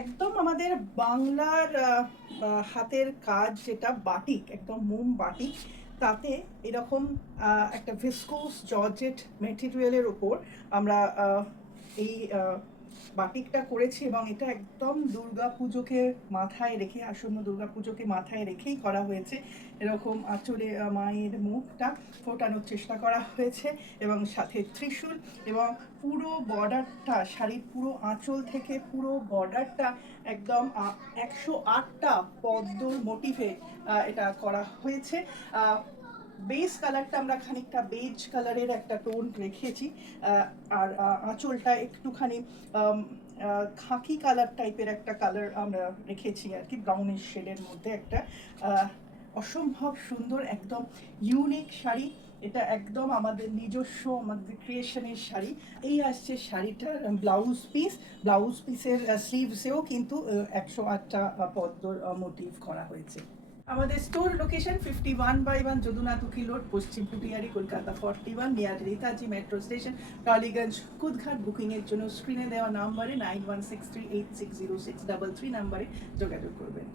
একদম আমাদের বাংলার হাতের কাজ, যেটা বাটিক, একদম মোম বাটিক, তাতে এরকম একটা ভিসকোস জর্জেট মেটেরিয়ালের ওপর আমরা এই বাটিকটা করেছি, এবং এটা একদম দুর্গাপুজোকে মাথায় রেখে, আসন্ন দুর্গাপুজোকে মাথায় রেখেই করা হয়েছে। এরকম আঁচলে মায়ের মুখটা ফোটানোর চেষ্টা করা হয়েছে, এবং সাথে ত্রিশূল, এবং পুরো বর্ডারটা, শাড়ির পুরো আঁচল থেকে পুরো বর্ডারটা একদম 108টা পদ্মর মোটিভে এটা করা হয়েছে। বেস কালারটা আমরা খানিকটা বেজ কালারের একটা টোন রেখেছি, আর আঁচলটা একটুখানি খাকি কালার টাইপের একটা কালার আমরা রেখেছি আর কি, ব্রাউনিশ শেডের মধ্যে একটা অসম্ভব সুন্দর, একদম ইউনিক শাড়ি। এটা একদম আমাদের নিজস্ব, আমাদের ক্রিয়েশনের শাড়ি। এই আসছে শাড়িটার ব্লাউজ পিস। ব্লাউজ পিসের স্লিভসেও কিন্তু 108টা পদ্মর মোটিভ করা হয়েছে। আমাদের স্টোর লোকেশন 51/1 যদুনাথুকি road, Paschim Putiari, Kolkata 41, near Netaji metro station, Tollygunge, Kudghat. বুকিংয়ের জন্য স্ক্রিনে দেওয়া নাম্বারে 9163860633 নাম্বারে যোগাযোগ করবেন।